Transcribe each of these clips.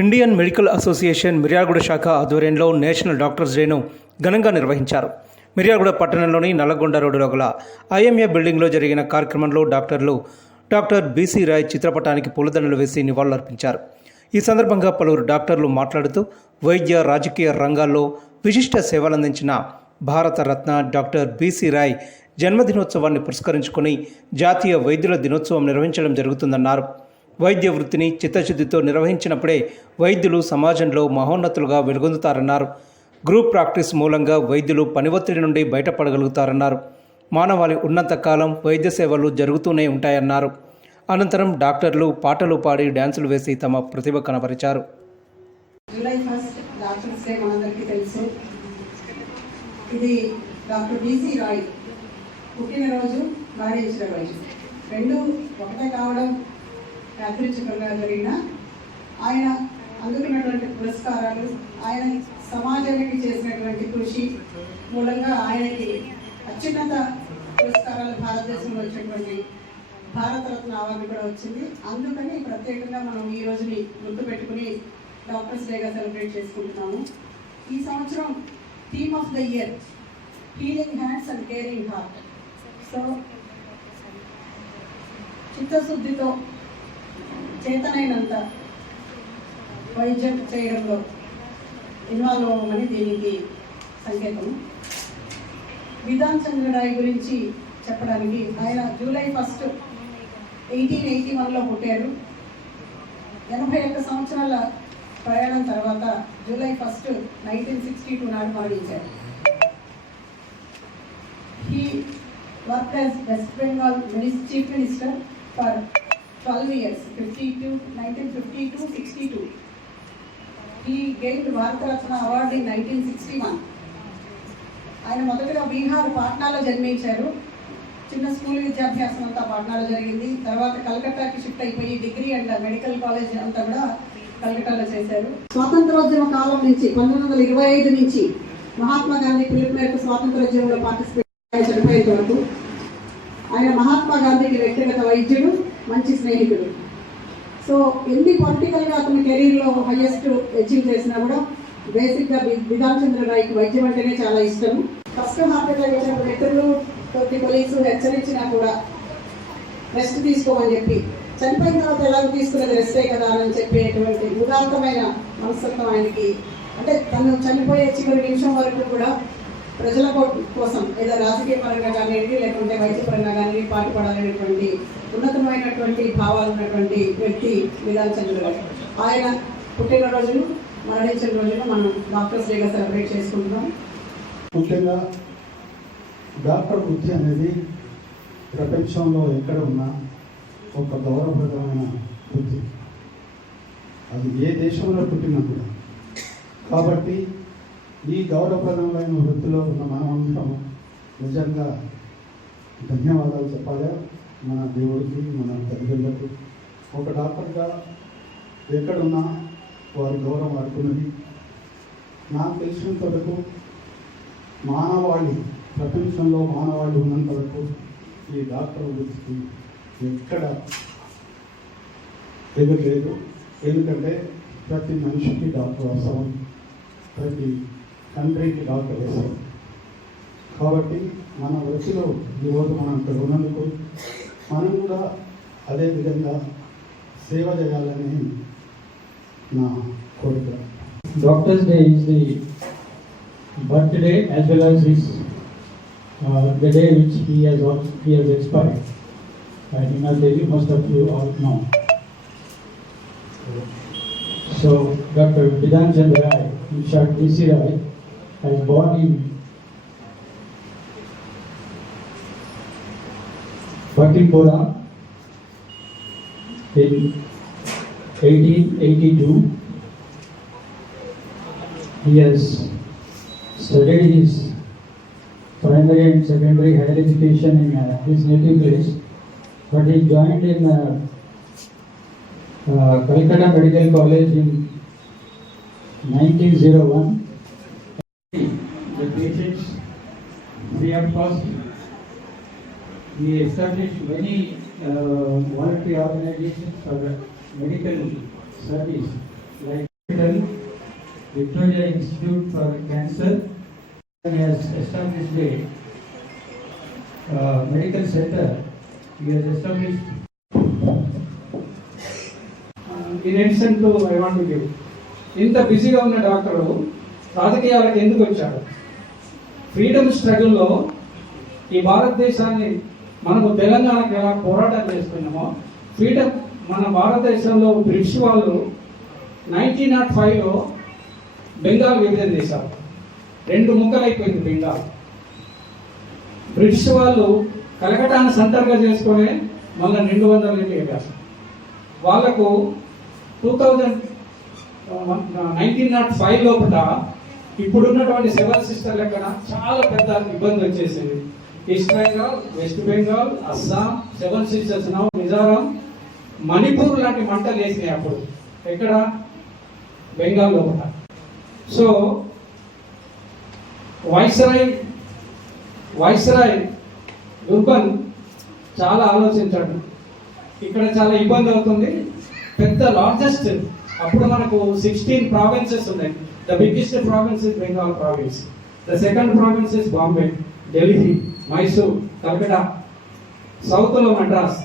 Indian medical association Miryalaguda శాఖ ఆధ్వర్యంలో national doctors డేను ఘనంగా నిర్వహించారు. మిర్యాలగూడ పట్టణంలోని నల్లగొండ రోడ్డులో గల ఐఎంఏ బిల్డింగ్లో జరిగిన కార్యక్రమంలో డాక్టర్ బీసీ రాయ్ చిత్రపటానికి పూలదండలు వేసి నివాళులర్పించారు. ఈ సందర్భంగా పలువురు డాక్టర్లు మాట్లాడుతూ వైద్య రాజకీయ రంగాల్లో విశిష్ట సేవలందించిన భారత రత్న డాక్టర్ బీసీ రాయ్ జన్మదినోత్సవాన్ని పురస్కరించుకొని జాతీయ వైద్యుల దినోత్సవం నిర్వహించడం జరుగుతుందన్నారు. వైద్య వృత్తిని చిత్తశుద్ధితో నిర్వహించినప్పుడే వైద్యులు సమాజంలో మహోన్నతులుగా వెలుగొందుతారన్నారు. గ్రూప్ ప్రాక్టీస్ మూలంగా వైద్యులు పని ఒత్తిడి నుండి బయటపడగలుగుతారన్నారు. మానవాళి ఉన్నంతకాలం వైద్య సేవలు జరుగుతూనే ఉంటాయన్నారు. అనంతరం డాక్టర్లు పాటలు పాడి డ్యాన్సులు వేసి తమ ప్రతిభ కనబరిచారు. జూలై 1 డాక్టర్స్ డే మనందరికీ తెలుసు. ఇది డాక్టర్ బీసీ రాయ్ పుట్టినరోజు, మరణించిన రోజు రెండు ఒకటే కావడం యాదృచ్ఛికంగా జరిగిన ఆయన అందుకున్నటువంటి పురస్కారాలు, ఆయన సమాజానికి చేసినటువంటి కృషి మూలంగా ఆయనకి అత్యున్నత పురస్కారాలు భారతదేశంలో వచ్చినటువంటి భారతరత్న అవార్డు కూడా వచ్చింది. అందుకని ప్రత్యేకంగా మనం ఈ రోజుని గుర్తుపెట్టుకుని డాక్టర్స్ డేగా సెలబ్రేట్ చేసుకుంటున్నాము. ఈ సంవత్సరం theme of the year healing hands and caring heart. So చిత్తశుద్ధితో చేతనైనంత వైద్యం చేయడంలో ఇన్వాల్వ్ అవ్వమని దీనికి సంకేతం. బిధాన్ చంద్ర రాయ్ గురించి చెప్పడానికి, ఆయన జూలై 1 1881లో పుట్టారు. 81 సంవత్సరాల ప్రయాణం తర్వాత జూలై 1 1962 నాడు మరణించారు. He worked as West Bengal Chief Minister for 12 years, 1952-62. He gained Bharatratna Award in 1961. ఆయన మొదటగా బీహార్ పాట్నాలో జన్మించారు. చిన్న స్కూల్ విద్యాభ్యాసం అంతా పాట్నాలో జరిగింది. తర్వాత కలకత్తాకి షిఫ్ట్ అయిపోయి డిగ్రీ అండ్ మెడికల్ కాలేజ్ అంతా కూడా కలకత్తాలో చేశారు. స్వాతంత్రోద్యమ కాలం నుంచి 1925 నుంచి మహాత్మా గాంధీ పిలుపు మేరకు స్వాతంత్రోద్యమంలో పార్టిసిపేట్ చనిపోయేంత వరకు ఆయన మహాత్మా గాంధీకి వ్యక్తిగత వైద్యుడు, మంచి స్నేహితుడు. సో ఎన్ని పొలిటికల్గా అతని కెరీర్లో హైయెస్ట్ అచీవ్ చేసినా కూడా బేసిక్గా బిధాన్ చంద్ర రాయ్కి వైద్యం అంటేనే చాలా ఇష్టం. ఫస్ట్ హార్ట్ అటాక్ వచ్చినప్పుడు మిత్రులు, కొద్ది కొలీగ్స్ హెచ్చరించినా కూడా రెస్ట్ తీసుకోమని చెప్పి, చనిపోయిన తర్వాత ఎలాగో తీసుకునేది రెస్టే కదా అని చెప్పేటువంటి ఉదాత్తమైన మనస్తత్వం ఆయనకి. అంటే తను చనిపోయే చివరి నిమిషం వరకు కూడా ప్రజల కోసం ఏదో రాజకీయ పరంగా కానివ్వండి, లేకుంటే వైద్యపరంగా కానీ పాటుపడాలనేటువంటి ఉన్నతమైనటువంటి భావాలు ఉన్నటువంటి వ్యక్తి బిధాన్ చంద్ర రాయ్. ఆయన పుట్టినరోజును, మరణించిన రోజున మనం డాక్టర్స్ డేగా సెలబ్రేట్ చేసుకుంటున్నాం. ముఖ్యంగా డాక్టర్ వృత్తి అనేది ప్రపంచంలో ఎక్కడ ఉన్నా ఒక గౌరవప్రదమైన వృత్తి, అది ఏ దేశంలో పుట్టినా కూడా. కాబట్టి ఈ గౌరవప్రదమైన వృత్తిలో ఉన్న మనమందరం నిజంగా ధన్యవాదాలు చెప్పాలి మన దేవుడికి, మన తల్లిదండ్రులకు. ఒక డాక్టర్గా ఎక్కడున్నా వారి గౌరవం వాడుకున్నది. నాకు తెలిసినంత వరకు ప్రపంచంలో మానవాళి ఉన్నంత వరకు ఈ డాక్టర్ వృత్తికి ఎక్కడ ఎదురులేదు. ఎందుకంటే ప్రతి మనిషికి డాక్టర్ అవసరం, ప్రతి కంట్రీకి డాక్టర్ అవసరం. కాబట్టి మన వృత్తిలో ఈరోజు మనం ఇక్కడ ఉన్నందుకు మనం కూడా అదే విధంగా సేవ చేయాలని నా కోరిక. Doctor's Day is the birthday as well as the day which he has expired. I think I'll tell you, most of you all know. So Dr. Bidhan Chandra Rai, in short BC Rai, was born in Pakipura in 1882. He has studied his primary and secondary higher education in his native place, but he joined in Calcutta Medical College in 1901. The patients free of cost. He established many voluntary organizations for medical service like Victoria Institute for Cancer has established a medical center. He has established. In addition to, I want to give. ఇంత బిజీగా ఉన్న doctor రాజకీయాలకు ఎందుకు వచ్చాడు? Freedom స్ట్రగుల్లో ఈ భారతదేశాన్ని మనము తెలంగాణకి ఎలా పోరాటం చేస్తున్నామో, ఫ్రీడమ్ మన భారతదేశంలో బ్రిటిష్ వాళ్ళు 1905లో బెంగాల్ విభజన చేశారు. 2 ముక్కలైపోయింది బెంగాల్. బ్రిటిష్ వాళ్ళు కలకటాను సెంటర్గా చేసుకొని మళ్ళీ 200 ఏళ్ళు ఎగారు. వాళ్లకు 1905 లోపల ఇప్పుడున్నటువంటి 7 సిస్టర్ లెక్కన చాలా పెద్ద ఇబ్బంది వచ్చేసింది. East Bengal, west Bengal, Assam, 7 sisters, Mizoram, Manipur లాంటి మంటలు వేసినాయి అప్పుడు. ఎక్కడ? బెంగాల్ లోపల. సో వైస్రాయ్ దుర్బన్ చాలా ఆలోచించాడు, ఇక్కడ చాలా ఇబ్బంది అవుతుంది. పెద్ద లార్జెస్ట్, అప్పుడు మనకు 16 ప్రావిన్సెస్ ఉన్నాయి. The biggest province is Bengal province. The second province is Bombay, Delhi, Mysore, Calcutta, south లో మద్రాస్.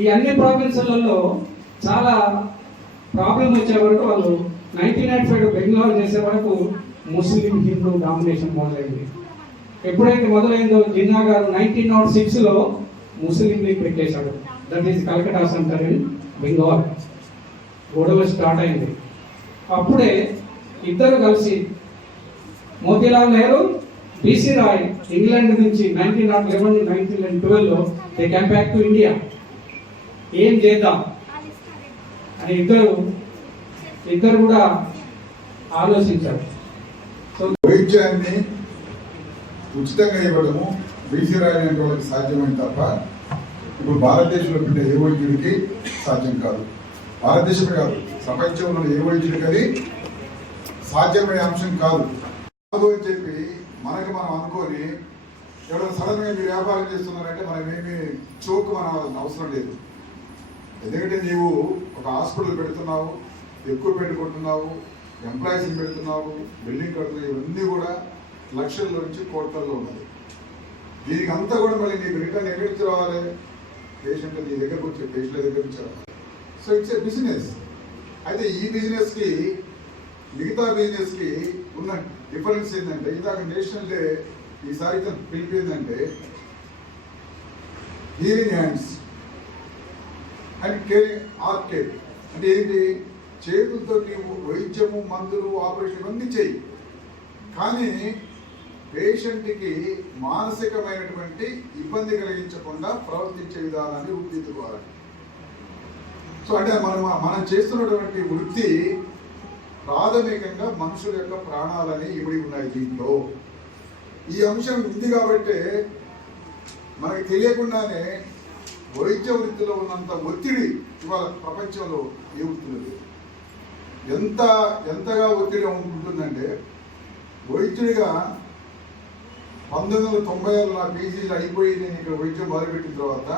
ఈ అన్ని ప్రావిన్సులలో చాలా ప్రాబ్లం వచ్చే వరకు వాళ్ళు 1995 బెంగాల్ చేసే వరకు ముస్లిం హిందూ డామినేషన్ మొదలైంది. ఎప్పుడైతే మొదలైందో జిన్నా గారు 1906లో ముస్లిం లీగ్ పెట్టేశాడు. That is Calcutta centre in Bengal. గొడవ స్టార్ట్ అయింది. అప్పుడే ఇద్దరు కలిసి మోతీలాల్ నెహ్రూ, బీసీ రాయ్ ఇంగ్లాండ్ నుంచి 1911, 1912లో they came back to India. ఏం చేద్దాం అని ఇద్దరు కూడా ఆలోచించారు. వైద్యాన్ని ఉచితంగా ఇవ్వడము బీసీ రాయ్ అనే వాళ్ళకి సాధ్యమైంది తప్ప ఇప్పుడు భారతదేశంలో పెట్టే ఏ వైద్యుడికి సాధ్యం కాదు. భారతదేశమే కాదు, ప్రపంచంలో ఏ వైద్యుడికి అది సాధ్యమయ్యే అంశం కాదు అని చెప్పి మనకి మనం అనుకొని ఎవరైనా సడన్ గా మీరు వ్యాపారం చేస్తున్నారంటే మనం ఏమి చోకు మన అవసరం లేదు. ఎందుకంటే నీవు ఒక హాస్పిటల్ పెడుతున్నావు, ఎక్కువ పెట్టుకుంటున్నావు, ఎంప్లాయీస్ని పెడుతున్నావు, బిల్డింగ్ కడుతున్నావు, ఇవన్నీ కూడా లక్షల్లో నుంచి కోట్లలో ఉన్నది. దీనికి అంతా కూడా మళ్ళీ నీకు రిటర్న్ ఎక్కడి నుంచి రావాలి? పేషెంట్ నీ దగ్గరకు వచ్చే పేషెంట్ల దగ్గర నుంచి రావాలి. So it's a business. అయితే ఈ బిజినెస్కి మిగతా బిజినెస్కి ఉన్న డిఫరెన్స్ ఏంటంటే, ఇందాక నేషనల్ డే ఈసారి పిలిపిందంటే healing hands and caring art care. అంటే ఏంటి? చేతులతో నీవు వైద్యము, మందులు, ఆపరేషన్ ఇవన్నీ చెయ్యి, కానీ పేషెంట్కి మానసికమైనటువంటి ఇబ్బంది కలిగించకుండా ప్రవర్తించే విధానాన్ని రూపుదిద్దుకోవాలి. సో అంటే మనం చేస్తున్నటువంటి వృత్తి ప్రాథమికంగా మనుషుల యొక్క ప్రాణాలని ఇమిడి ఉన్నాయి దీంట్లో. ఈ అంశం ఉంది కాబట్టి మనకి తెలియకుండానే వైద్య వృత్తిలో ఉన్నంత ఒత్తిడి ఇవాళ ప్రపంచంలో ఏ వృత్తిలో లేదు. ఎంతగా ఒత్తిడి ఉంటుందంటే, వైద్యుడిగా 1990లో నా పీజీలు అయిపోయి నేను ఇక్కడ వైద్యం మొదలుపెట్టిన తర్వాత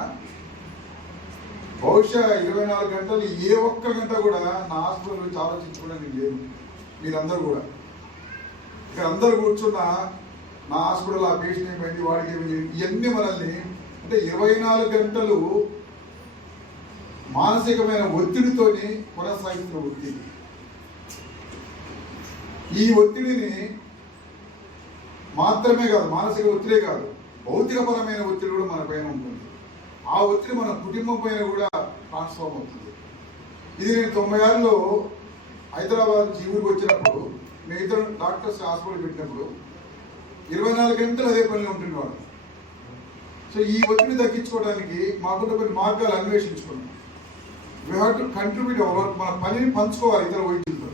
బహుశా 24 గంటలు ఏ ఒక్క గంట కూడా నా హాస్పిటల్ గురించి ఆలోచించుకోవడానికి లేదు. మీరందరూ కూడా ఇక్కడ అందరూ కూర్చున్న నా హాస్పిటల్ ఆ పేషెంట్ ఏమైంది, వాడికి ఏమైంది, ఇవన్నీ మనల్ని అంటే 24 గంటలు మానసికమైన ఒత్తిడితోని కొనసాగుతున్న ఒత్తిడి. ఈ ఒత్తిడిని మాత్రమే కాదు, మానసిక ఒత్తిడే కాదు, భౌతికపరమైన ఒత్తిడి కూడా మన పైన ఉంటుంది. ఆ ఒత్తిడి మన కుటుంబం పైన కూడా ట్రాన్స్ఫార్మ్ అవుతుంది. ఇది నేను 96లో హైదరాబాద్ నుంచి ఊరికి వచ్చినప్పుడు మేము ఇద్దరు డాక్టర్స్ హాస్పిటల్ పెట్టినప్పుడు 24 గంటలు అదే పనిలో ఉంటుండేవాడు. సో ఈ ఒత్తిడి తగ్గించుకోవడానికి మాకున్న కొన్ని మార్గాలు అన్వేషించుకున్నాం. We have to contribute our work. మన పనిని పంచుకోవాలి ఇతర వైద్యులతో,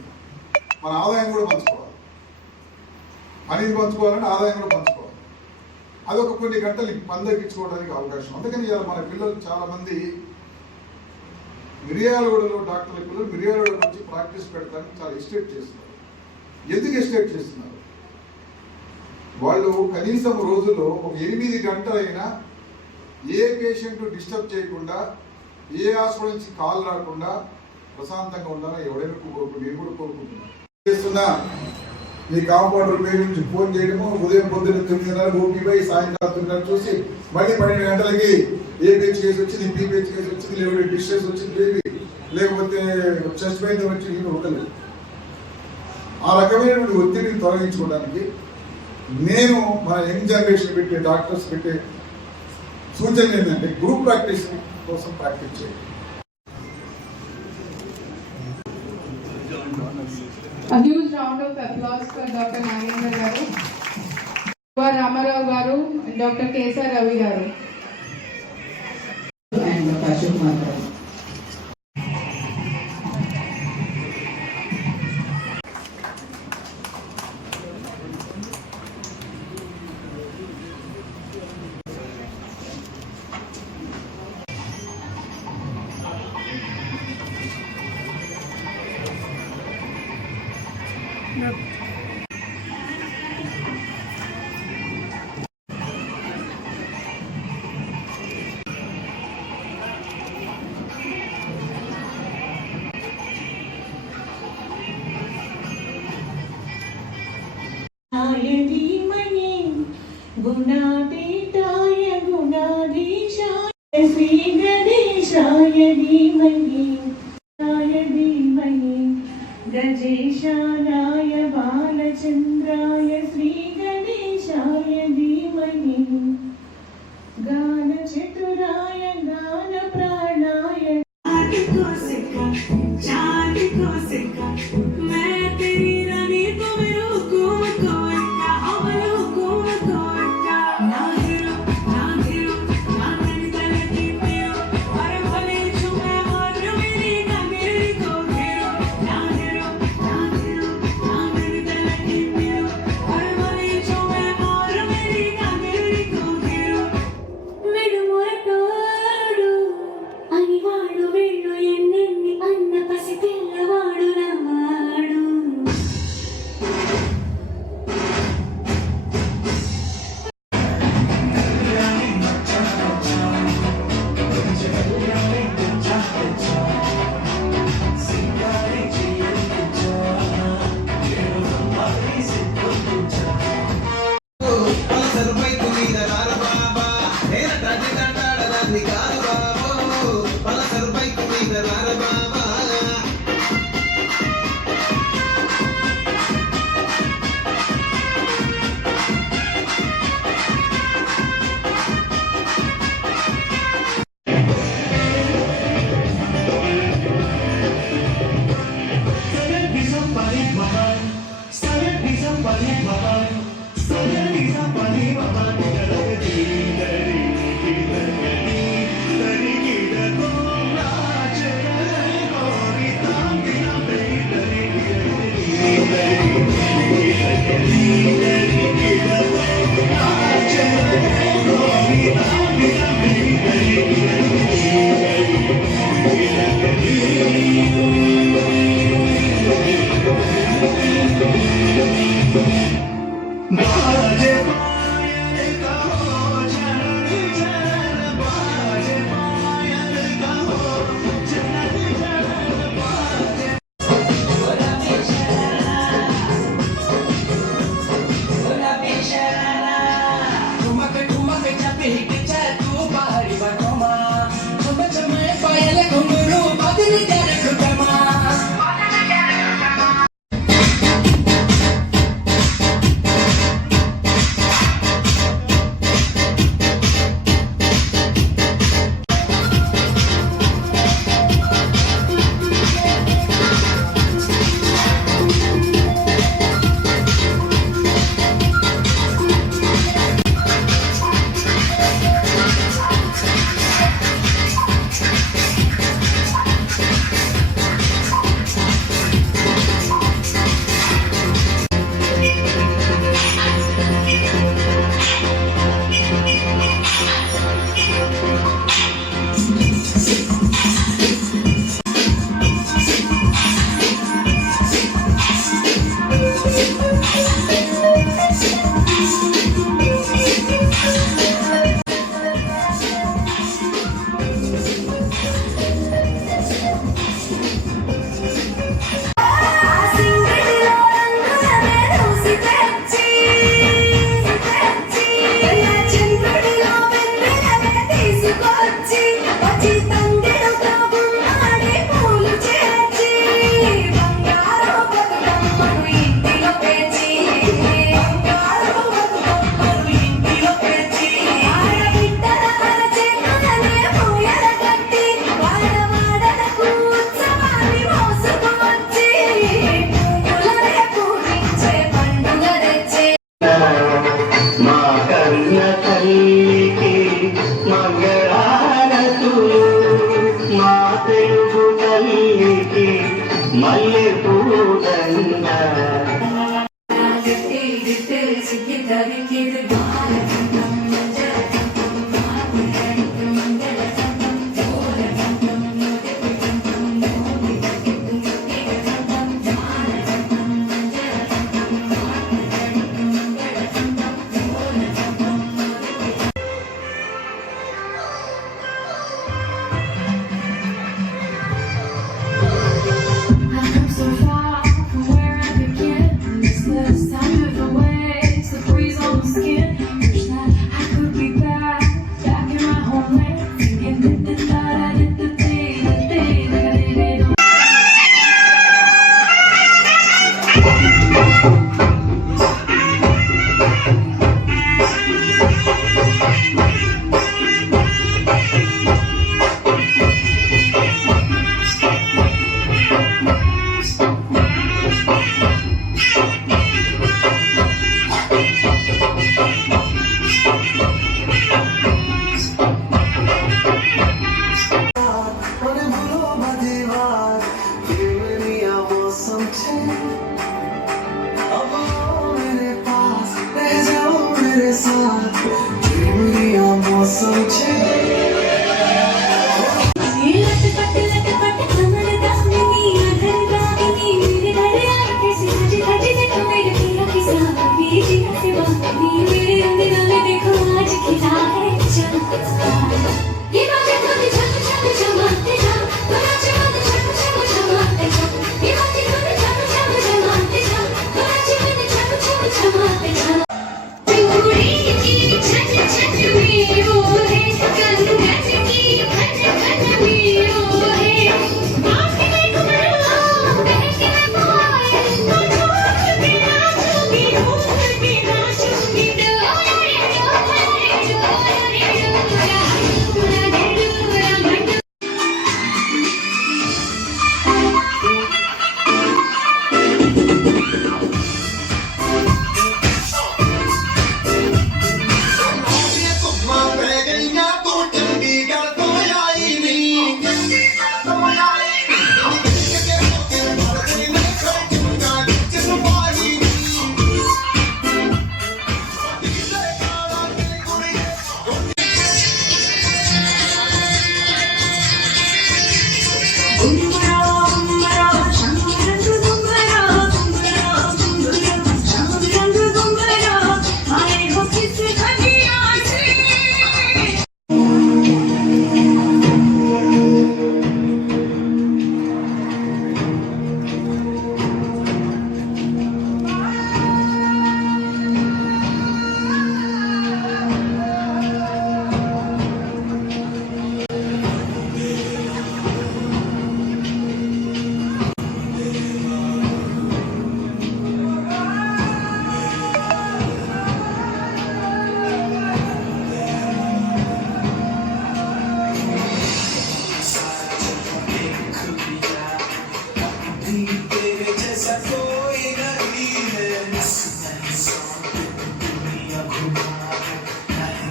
మన ఆదాయం కూడా పంచుకోవాలి. పనిని పంచుకోవాలంటే ఆదాయం కూడా పంచుకోవాలి. అదొక కొన్ని గంటలు పని తగ్గించుకోవడానికి అవకాశం. అందుకని ఇలా మన పిల్లలు చాలామంది మిర్యాలగూడలో డాక్టర్ల పిల్లలు మిర్యాలగూడ నుంచి ప్రాక్టీస్ పెడతానికి చాలా ఎస్టేట్ చేస్తున్నారు. ఎందుకు ఎస్టేట్ చేస్తున్నారు? వాళ్ళు కనీసం రోజులో ఒక 8 గంటలైనా ఏ పేషెంట్ డిస్టర్బ్ చేయకుండా, ఏ హాస్పిటల్ నుంచి కాల్ రాకుండా, ప్రశాంతంగా ఉండాలని ఎవరైనా కోరుకుంటున్నారు, నేను కూడా కోరుకుంటున్నాను. చేస్తున్నా మీ కాంపౌండర్ పేరు నుంచి ఫోన్ చేయడము, ఉదయం పొద్దున్న 9:30 ఊపిపోయి సాయంకాలం 9:30 చూసి మళ్ళీ 12 గంటలకి ఏపీహెచ్ కేసు వచ్చింది, పీపీహెచ్ కేసు వచ్చింది, లేకపోతే డిస్ట్రెస్ వచ్చింది బేబీ, లేకపోతే చెస్ట్ పెయిన్ వచ్చి ఉండలేదు. ఆ రకమైనటువంటి ఒత్తిడిని తొలగించుకోవడానికి నేను మన యంగ్ జనరేషన్ పెట్టే డాక్టర్స్ పెట్టే సూచనలు ఏంటంటే గ్రూప్ ప్రాక్టీస్ కోసం ప్రాక్టీస్ చేయండి. A huge round of applause for Dr. Nagendra garu, Ramarao garu, and Dr. K.S. Ravi garu. And Dr. Ashok Matra. धीमहि गुणातीताय गुणाधीशाय श्री गणेशाय धीमहि गजेशानाय बालचन्द्राय श्री गणेशाय धीमहि गानचतुराय गानप्राणाय मैं तेरी रानी तो मेरे को తల్లికి మంగళారతులు మా తెలుగు తల్లికి మల్లె పూదండ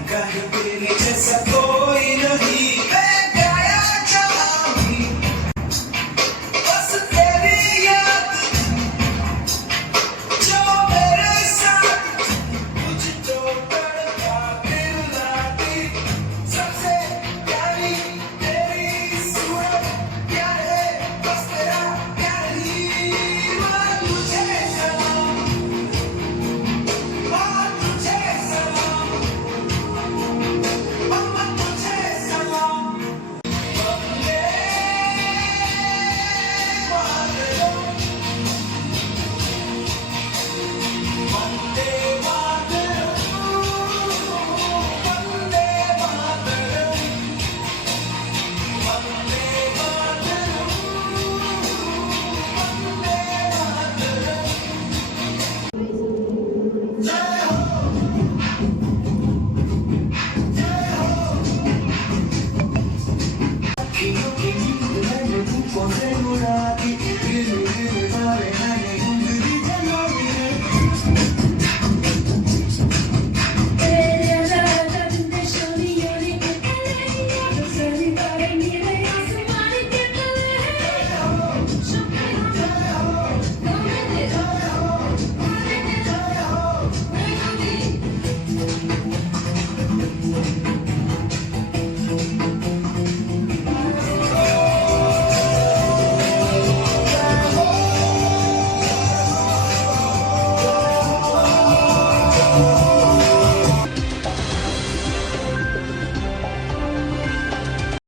Got it, baby, just